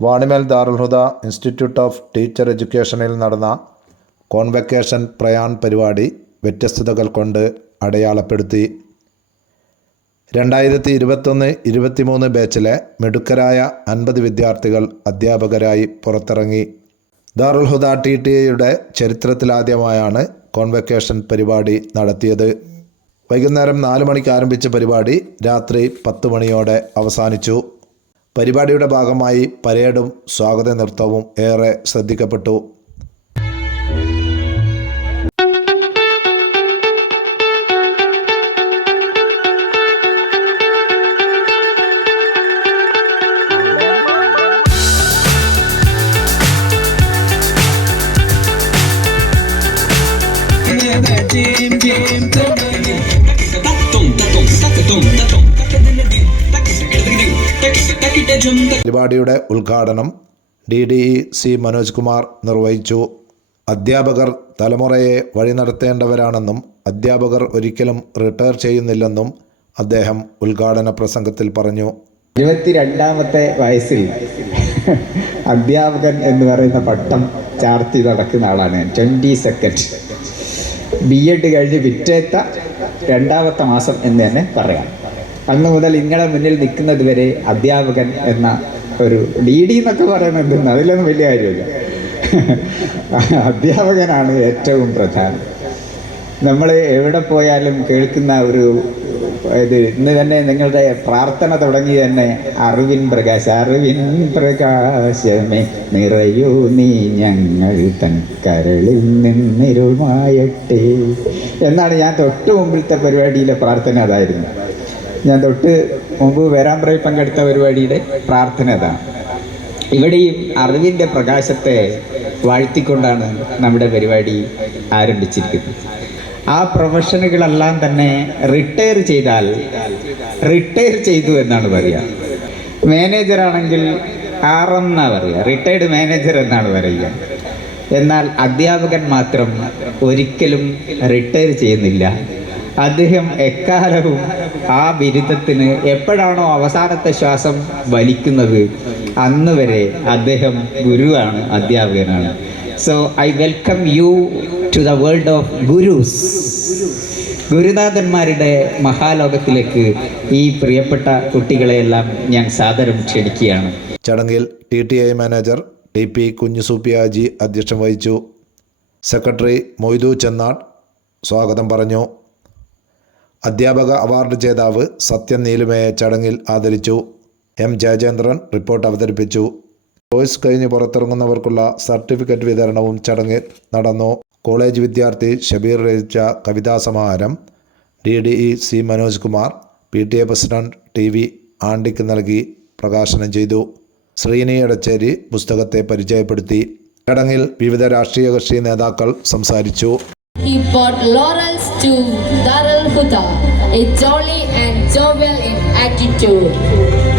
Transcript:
Vanimel Darulhuda institute of teacher എഡ്യൂക്കേഷനിൽ നടന്ന convocation Prayan പരിപാടി വ്യത്യസ്തതകൾ കൊണ്ട് അടയാളപ്പെടുത്തി. രണ്ടായിരത്തി ഇരുപത്തൊന്ന് ഇരുപത്തിമൂന്ന് ബാച്ചിലെ മിടുക്കരായ അൻപത് വിദ്യാർത്ഥികൾ അധ്യാപകരായി പുറത്തിറങ്ങി. ദാറുൽഹുദ ടി ടി എയുടെ ചരിത്രത്തിലാദ്യമായാണ് കോൺവെക്കേഷൻ പരിപാടി നടത്തിയത്. വൈകുന്നേരം നാല് മണിക്ക് ആരംഭിച്ച പരിപാടി രാത്രി പത്ത് മണിയോടെ അവസാനിച്ചു. പരിപാടിയുടെ ഭാഗമായി പരേഡും സ്വാഗത നൃത്തവും ഏറെ ശ്രദ്ധിക്കപ്പെട്ടു. പരിപാടിയുടെ ഉദ്ഘാടനം D D E C Manoj Kumar നിർവഹിച്ചു. അധ്യാപകർ തലമുറയെ വഴി നടത്തേണ്ടവരാണെന്നും അധ്യാപകർ ഒരിക്കലും റിട്ടയർ ചെയ്യുന്നില്ലെന്നും അദ്ദേഹം ഉദ്ഘാടന പ്രസംഗത്തിൽ പറഞ്ഞു. ഇരുപത്തിരണ്ടാമത്തെ വയസ്സിൽ അധ്യാപകൻ എന്ന് പറയുന്ന പട്ടം ചാർത്തി നടക്കുന്ന ആളാണ് ട്വന്റി സെക്കൻഡ്. ബി എഡ് കഴിഞ്ഞ് വിറ്റേത്ത രണ്ടാമത്തെ മാസം എന്ന് തന്നെ പറയാം. അന്ന് മുതൽ നിങ്ങളുടെ മുന്നിൽ നിൽക്കുന്നത് വരെ അധ്യാപകൻ എന്ന ഒരു ഡി ഡി എന്നൊക്കെ പറയുന്നത് അതിലൊന്നും വലിയ കാര്യമില്ല. അധ്യാപകനാണ് ഏറ്റവും പ്രധാനം. നമ്മൾ എവിടെ പോയാലും കേൾക്കുന്ന ഒരു ഇത് ഇന്ന് തന്നെ നിങ്ങളുടെ പ്രാർത്ഥന തുടങ്ങി തന്നെ അറിവിൻ പ്രകാശ അറിവിൻ പ്രകാശമേ നിറയൂ നീ ഞങ്ങൾ തൻ കരളിൽ നിന്നിരുമായട്ടെ എന്നാണ് ഞാൻ തൊട്ട് മുമ്പിലത്തെ പരിപാടിയിലെ പ്രാർത്ഥന അതായിരുന്നു. ഞാൻ തൊട്ട് മുമ്പ് വേരാമ്പ്രയിൽ പങ്കെടുത്ത പരിപാടിയുടെ പ്രാർത്ഥന അതാണ് ഇവിടെയും അറിവിന്റെ പ്രകാശത്തെ വാഴ്ത്തിക്കൊണ്ടാണ് നമ്മുടെ പരിപാടി ആരംഭിച്ചിരിക്കുന്നത്. ആ പ്രൊഫഷനുകളെല്ലാം തന്നെ റിട്ടയർ ചെയ്താൽ റിട്ടയർ ചെയ്തു എന്നാണ് പറയുക. മാനേജറാണെങ്കിൽ ആർ പറയുക. റിട്ടയർഡ് മാനേജർ എന്നാണ് പറയുക. എന്നാൽ അധ്യാപകൻ മാത്രം ഒരിക്കലും റിട്ടയർ ചെയ്യുന്നില്ല. അദ്ദേഹം എക്കാലവും ആ ബിരുദത്തിന് എപ്പോഴാണോ അവസാനത്തെ ശ്വാസം വലിക്കുന്നത്? അന്ന് വരെ അദ്ദേഹം ഗുരുവാണ് അധ്യാപകനാണ്. So I welcome you to the world of gurus ഗുരുനാഥന്മാരുടെ മഹാലോകത്തിലേക്ക് ഈ പ്രിയപ്പെട്ട കുട്ടികളെയെല്ലാം ഞാൻ സാദരം ക്ഷണിക്കുകയാണ്. ചടങ്ങിൽ T T I manager T P Kunjusoopiyaji അധ്യക്ഷം വഹിച്ചു. സെക്രട്ടറി മൊയ്തു ചെന്നാട് സ്വാഗതം പറഞ്ഞു. അധ്യാപക അവാർഡ് ജേതാവ് സത്യൻ നീലുമയെ ചടങ്ങിൽ ആദരിച്ചു. എം ജയചന്ദ്രൻ റിപ്പോർട്ട് അവതരിപ്പിച്ചു. കോഴ്സ് കഴിഞ്ഞ് പുറത്തിറങ്ങുന്നവർക്കുള്ള സർട്ടിഫിക്കറ്റ് വിതരണവും ചടങ്ങിൽ നടന്നു. കോളേജ് വിദ്യാർത്ഥി ഷബീർ രചിച്ച കവിതാ സമാഹാരം. D D E C Manoj Kumar P T A president T V ആണ്ടിക്ക് നൽകി പ്രകാശനം ചെയ്തു. ശ്രീനി എടച്ചേരി പുസ്തകത്തെ പരിചയപ്പെടുത്തി. ചടങ്ങിൽ വിവിധ രാഷ്ട്രീയ കക്ഷി നേതാക്കൾ സംസാരിച്ചു. He brought laurels to Darul Huda, a jolly and jovial in attitude.